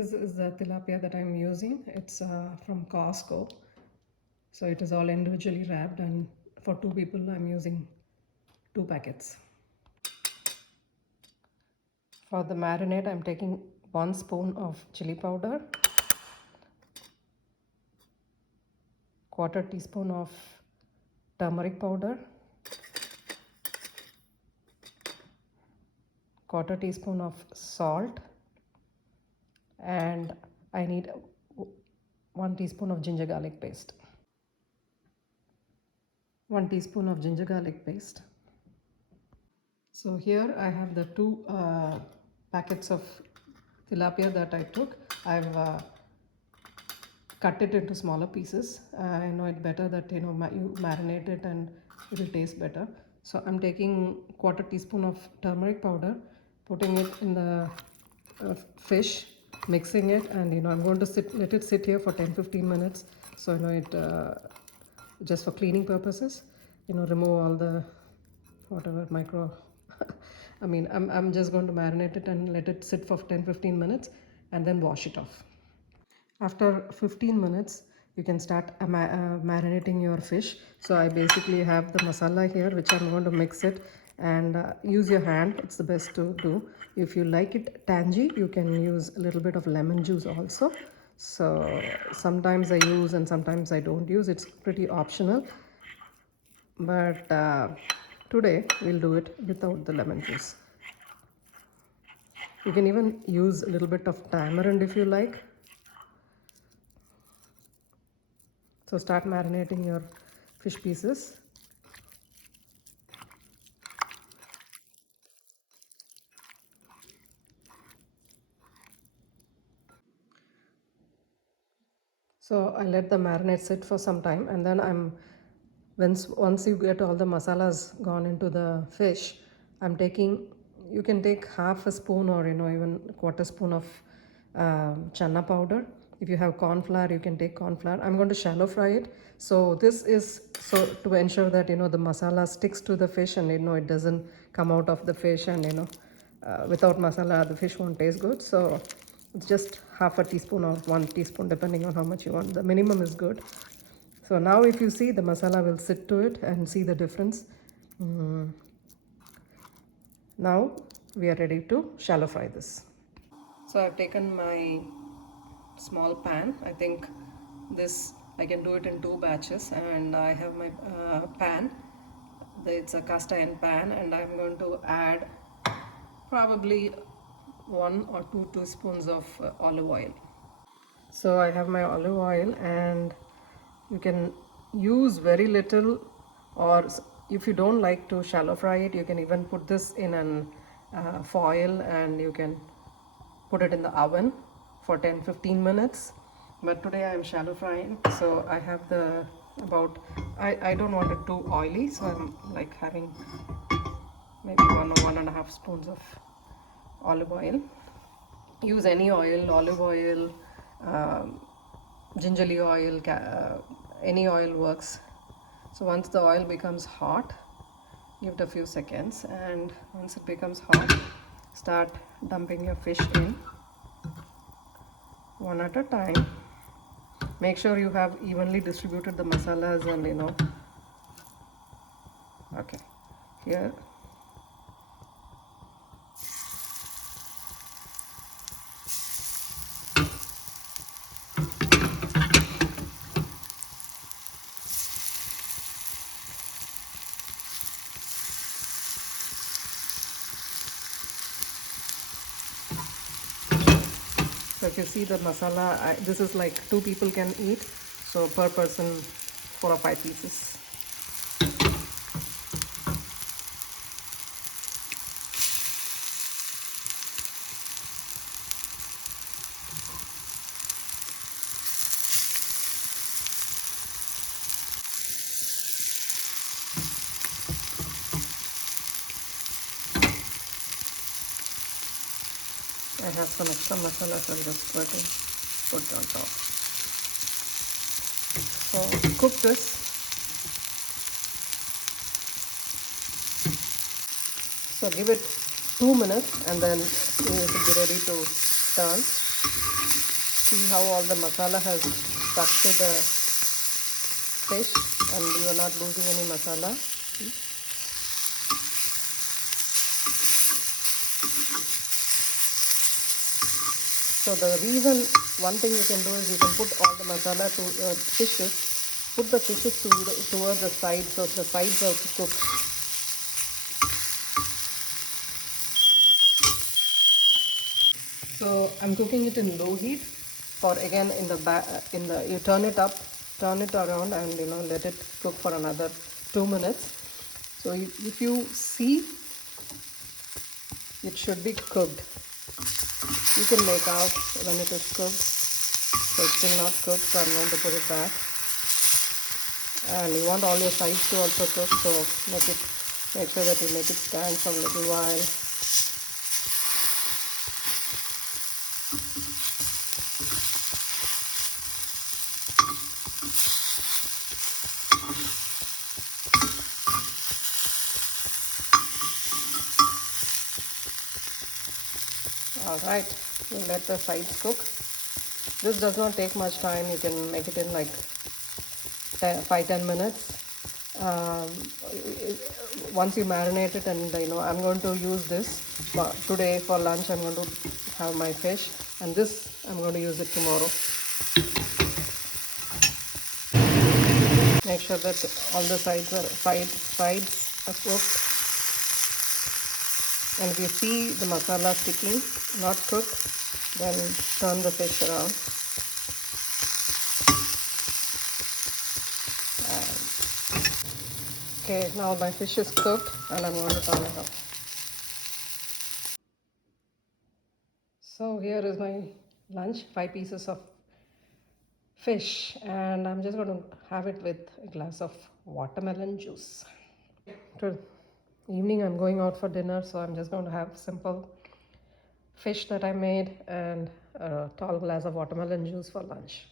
This is the tilapia that I'm using. It's from Costco. So it is all individually wrapped, and for 2 people I'm using 2 packets. For the marinade, I'm taking 1 spoon of chili powder, 1/4 teaspoon of turmeric powder, 1/4 teaspoon of salt, and I need 1 teaspoon of ginger garlic paste. 1 teaspoon of ginger garlic paste. So here I have the 2 packets of tilapia that I took. I've cut it into smaller pieces. I know it better that you marinate it and it will taste better. So I'm taking 1/4 teaspoon of turmeric powder, putting it in the fish, mixing it, and I'm going to let it sit here for 10-15 minutes. So it just for cleaning purposes, remove all the whatever micro I'm just going to marinate it and let it sit for 10-15 minutes and then wash it off. After 15 minutes, you can start marinating your fish. So I basically have the masala here, which I'm going to mix it, and use your hand. It's the best to do. If you like it tangy, you can use a little bit of lemon juice also. So sometimes I use and sometimes I don't use. It's pretty optional. But today we'll do it without the lemon juice. You can even use a little bit of tamarind if you like. So start marinating your fish pieces. So I let the marinade sit for some time, and then once you get all the masalas gone into the fish, you can take half a spoon or even 1/4 spoon of chana powder. If you have corn flour, you can take corn flour. I'm going to shallow fry it. So this is so to ensure that the masala sticks to the fish, and it doesn't come out of the fish, and without masala the fish won't taste good. So it's just half a teaspoon or 1 teaspoon depending on how much you want. The minimum is good. So now if you see, the masala will sit to it, and see the difference. Now we are ready to shallow fry this. So I've taken my small pan. I think this I can do it in 2 batches, and I have my pan. It's a cast iron pan, and I'm going to add probably 1 or 2 teaspoons of olive oil. So I have my olive oil, and you can use very little, or if you don't like to shallow fry it, you can even put this in an foil, and you can put it in the oven for 10-15 minutes. But today I am shallow frying, so I have I don't want it too oily, so I'm like having maybe 1 or 1.5 spoons of olive oil. Use any oil, olive oil, gingerly oil, any oil works. So once the oil becomes hot, give it a few seconds, and once it becomes hot, start dumping your fish in one at a time. Make sure you have evenly distributed the masalas, and okay, here. So if you see the masala, this is like 2 people can eat, so per person 4 or 5 pieces. I have some extra masala, so I'm just going to put on top. So cook this. So give it 2 minutes, and then you should be ready to turn. see how all the masala has stuck to the fish and you are not losing any masala. So the reason, one thing you can do is you can put all the masala to fishes, put the fishes towards the sides so the sides are cooked. So I'm cooking it in low heat for, again, you turn it up, turn it around, and let it cook for another 2 minutes. So if you see, it should be cooked. You can make out when it is cooked. So it's still not cooked, so I'm going to put it back. And you want all your sides to also cook, so make sure that you make it stand for a little while. Alright, we'll let the sides cook. This does not take much time. You can make it in like 5-10 minutes. Once you marinate it, and I'm going to use this today for lunch. I'm going to have my fish, and this I'm going to use it tomorrow. Make sure that all the sides are cooked. And if you see the masala sticking, not cooked, then turn the fish around. Okay, now my fish is cooked and I'm going to turn it off. So here is my lunch, 5 pieces of fish, and I'm just going to have it with a glass of watermelon juice. To evening I'm going out for dinner, so I'm just going to have simple fish that I made and a tall glass of watermelon juice for lunch.